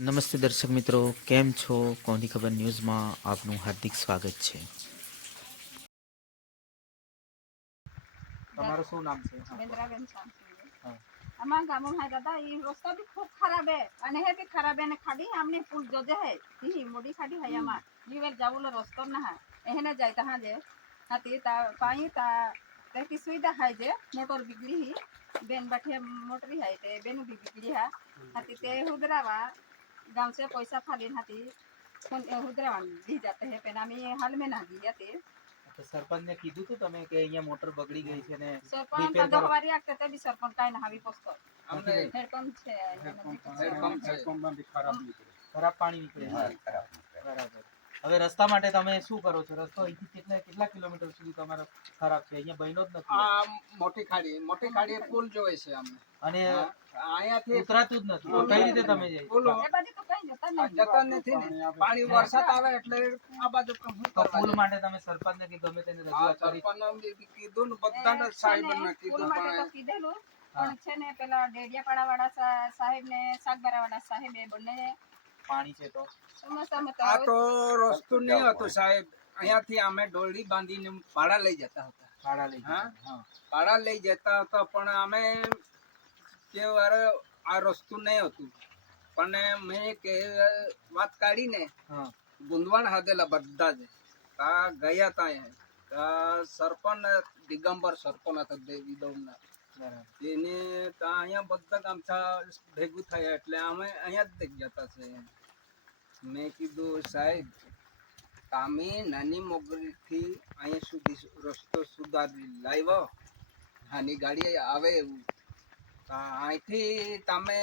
નમસ્તે દર્શક મિત્રો કેમ છો? કોની ખબર ન્યૂઝમાં આપનું હાર્દિક સ્વાગત છે. તમારું શું નામ છે? બેન્દ્રાબેન શામસિંહ અમારા ગામમાં હે દાદા એ રસ્તા બી ખૂબ ખરાબ હે. અને હે બી ખરાબ હે ને ખાલી અમને પુલ જોજે હે. ઈ મોડી ખાલી હે અમાર જીવેર જાવુલો રસ્તો ના હા. એને જાય તહા જે હા તે તા પાઈ તા તે કી સુવિધા હે જે. મોટર બિગડી હી. બેન બઠે મોટરી હે તે. બેન બી બિગડી હા. હા તે હુદરાવા गांव से पैसा फालीन हाथी फोन हुदरावा दी जाते हैं पेना में हाल में ना दिया ते તો સરપંચને કીધું તું તમે કે અહીંયા મોટર બગડી ગઈ છે ને સરપંચ Repair का કરો. દહવારી આખતે તે બી સરપંચ કાઈ ના હાવી પોસ્તો નથી ગઈ. હેડપંપ છે અહીંયા નજીક છે. હેડપંપ છે. ખરાબ પાણી નીકળે છે બરાબર હવે રસ્તા માટે તમે શું કરો છો? રસ્તો અહીંથી કેટલા કેટલા કિલોમીટર સુધી તમારો ખરાબ છે? અહીંયા બન્યો જ નથી. આ મોટી ખાડી મોટી ખાડી પુલ જોવે છે અમને અને અહીંયાથી ઉતરાતું જ નથી. કઈ રીતે તમે જઈ પુલ એ બાજુ તો કઈ જતા નથી. ને. પાણી વરસાદ આવે એટલે આ બાજુ તો પુલ માટે તમે સરપંચને કે ગમે તેને રજૂઆત કરી. સરપંચને કીધું ને બધાને સાહેબને ને, કીધું પણ કીધેલું પણ છે ને પેલા ડેડિયાપાડા વાળા સાહેબ ને સાગબારા વાળા સાહેબ એ બંને પાણી છે તો? આ તો રસ્તો નહીં હતું સાહેબ. અહીંયાથી અમે ડોળી બાંધીને ભાડા લઈ જતા હતા. ભાડા લઈ હા? ભાડા લઈ જતા હતા પણ અમે કે વારે આ રસ્તું નહીં હતું. પણ મેં કે વાત કાઢીને ગુંદવાણ હાદેલા બધા જ. તા ગયા તા અહીંયા. તા સરપંચ દિગંબર સરપંચ હતા દેવી દોમના એને તા અહીંયા બધા ગામછા ભેગું થયા એટલે અમે અહીંયા જ જતા છે મેં કીધું સાહેબ તમે નાની મોગરીથી અહીંયા સુધી રસ્તો સુધારી લાવ્યો નાની ગાડી આવે એવું. અહીંથી તમે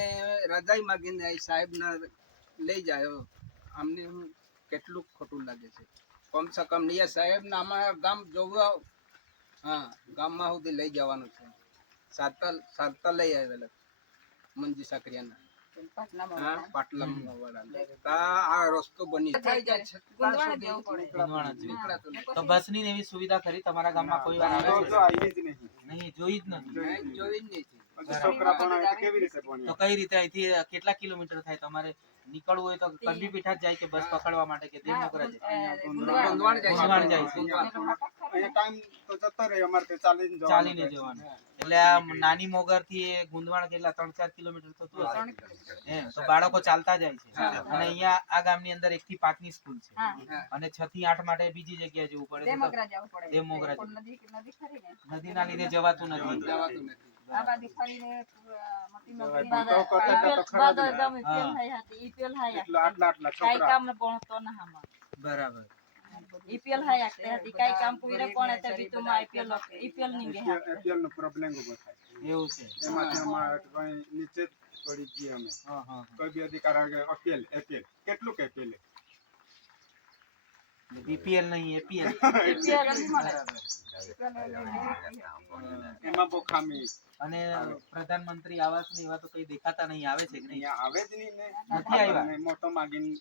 રજાઈ માગીને સાહેબને લઈ જાય અમને કેટલું ખોટું લાગે છે. કમસે કમ નિયા સાહેબને અમારા ગામ જોવા, હા, ગામમાં સુધી લઈ જવાનું છે. સાતલ સાતલ લઈ આવેલા મંજી સાકરિયાના તા છે. ને એવી સુવિધા કરી તમારા ગામમાં કોઈ વાર આવે છે? નહીં. જોઈ જ નથી. જોઈ જ નથી તો કઈ રીતે અહીંથી કેટલા કિલોમીટર થાય? તમારે નીકળવું હોય તો કંદી પીઠા જાય કે બસ પકડવા માટે કે હા, દેવમોગરા જાય ગુંદ- અ, ગુંદવાણ જાય છે. ગુંદવાણ જાય છે. ગુંદવાણ. ચાલીને જવાનું. એટલે આ નાની મોગરથી ગુંદવાણ કેટલા ત્રણ ચાર કિલોમીટર થતું હશે. તો બાળકો ચાલતા જાય છે. અને અહીંયા આ ગામની અંદર એક થી પાંચની સ્કૂલ છે અને છ થી આઠ માટે બીજી જગ્યાએ જવું પડે. છે તો પણ નદી નદી ખરી ને. લીધે જવાતું નથી. આ બાજુ ફરીને, મોટી હા. ઈપેલ હાય હતી, ઈપેલ હાય હતી. કાંઈ કામ ને ભણતો ના હામાં. બરાબર ઈપેલ હાય આખતે હતી, કાંઈ કામ કોઈને પણ તે બી તો માં ઈપેલ હક- ઈપેલની ગે હાકતે. એવું છે હા હા બીપીએલ નહીં એપીએલ ઈપેલ એમાં બહુ ખામી. અને પ્રધાનમંત્રી આવાસ ને એવા તો કઈ દેખાતા નહીં આવે છે કે નહીં? આવે જ નહીં ને. નથી આવ્યા? મોટો માગીને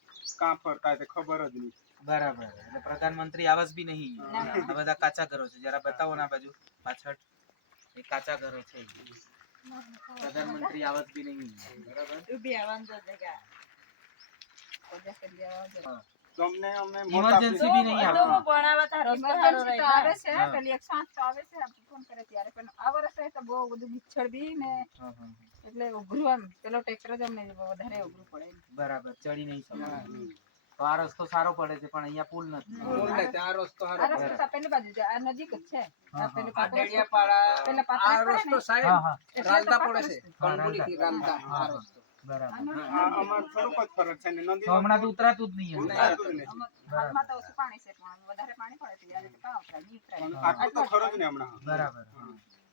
કાં ફરતા છે ખબર જ નહીં. બરાબર. એટલે પ્રધાનમંત્રી આવાસ બી નહીં. આ બધા કાચા ઘરો છે. જરા બતાવો ના બાજુ. પાછળ એ કાચા ઘરો છે. પ્રધાનમંત્રી આવાસ બી નહીં. બરાબર ઊભી આવવાનું તો તમને અમે ઇમરજન્સી બી નહીં તો ભણાવા તારો સારો રહે તો આવે છે પેલી એક સાંજ તો આવે છે આપણે ફોન કરે ત્યારે. પણ આ વર્ષે તો બહુ બધું બિછળ બી ને. એટલે ઉઘરું આમ. પેલો ટ્રેક્ટર જ અમને વધારે ઉઘરું પડે બરાબર ચડી નહીં શકે. તો આ રસ્તો સારો પડે છે પણ અહીંયા પુલ નથી. પુલ નથી આ રસ્તો આ રસ્તો પેલી બાજુ છે આ નજીક જ છે. આ પેલું ડેડિયાપાડા પેલા આ રસ્તો સાહેબ હા એટલે રાલદા તો પડે છે કણબુડી થી રાલતા. આ રસ્તો હમણાં તો ઉતરાતું જ નહીં. બરાબર.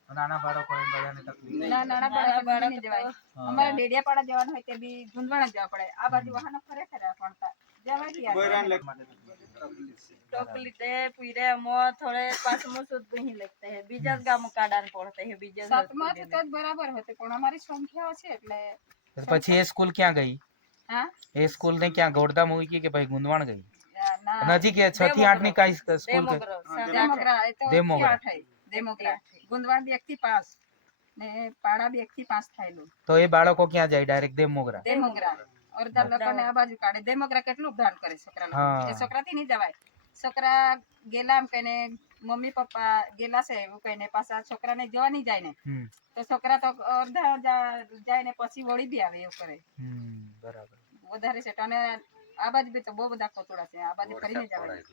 નાના બાળકો એમ બધાને તકલીફ. ના નાના બાળકો નહીં જવાય. અમારે ડેડિયાપાડા જવાનું હોય તે બી ગુંદવાણા જવા પડે. આ બાજુ વાહનો ફરે ખરા ગામ કાઢાને પડતા હે બીજા બરાબર હતું પણ અમારી સંખ્યા છે એટલે પછી એ સ્કૂલ ક્યાં ગઈ હા એ સ્કૂલ ને ક્યાં ગોડદા મૂકી કે ભાઈ ગુંદવાણ ગઈ ના નજીક એ છ થી આઠની કઈ સ્કૂલ છે? દેમોગરો દેમોગરા એ તો દેમોગરા. એકથી આઠ આઈ. દેમોગરા ગુંદવાણ બી એક થી પાંચ ને પાડા બી એક થી પાંચ થાયેલું તો એ બાળકો ક્યાં જાય ડાયરેક્ટ દેવમોગરા દેમોગરા અડધા લોકોને આ બાજુ કાઢે દેમોગ્રા કેટલું ધાન કરે છોકરા લોકો હા. એ છોકરાથી નહીં જવાય? છોકરા ગેલા એમ કહીને મમ્મી પપ્પા ગેલા છે એવું કહીને પાછા છોકરાને જવા નહીં જાય ને. તો છોકરા તો અડધા જાય ને પછી વળી બી આવે એવું કરે. બરાબર. વધારે છે અને આ બાજુ બી તો બહુ બધા કોતોડા છે આ બાજુ ફરીને જવાય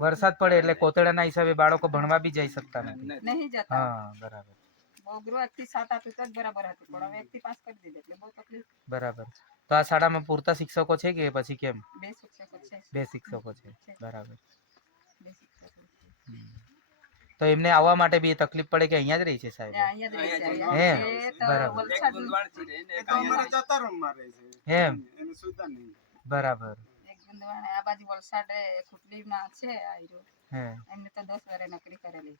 વરસાદ પડે એટલે કોતળાના હિસાબે બાળકો ભણવા બી જઈ શકતા નથી. નહીં જતા. હા બરાબર. જ બરાબર હતું પણ એક થી પાંચ કરી દીધું એટલે બહુ તકલીફ. બરાબર. તો આ શાળામાં પૂરતા શિક્ષકો છે કે પછી કેમ? બે શિક્ષકો છે. બે શિક્ષકો છે. બરાબર. તો એમને આવવા માટે બી તકલીફ પડે કે અહીંયા જ રહી છે સાહેબ? હે, અહીંયા. એ તો બરાબર. એમ? બરાબર. આ બાજુ વલસાડ કુટલી ખુટલીમાં છે એમને તો દસ વારે નોકરી કરેલી.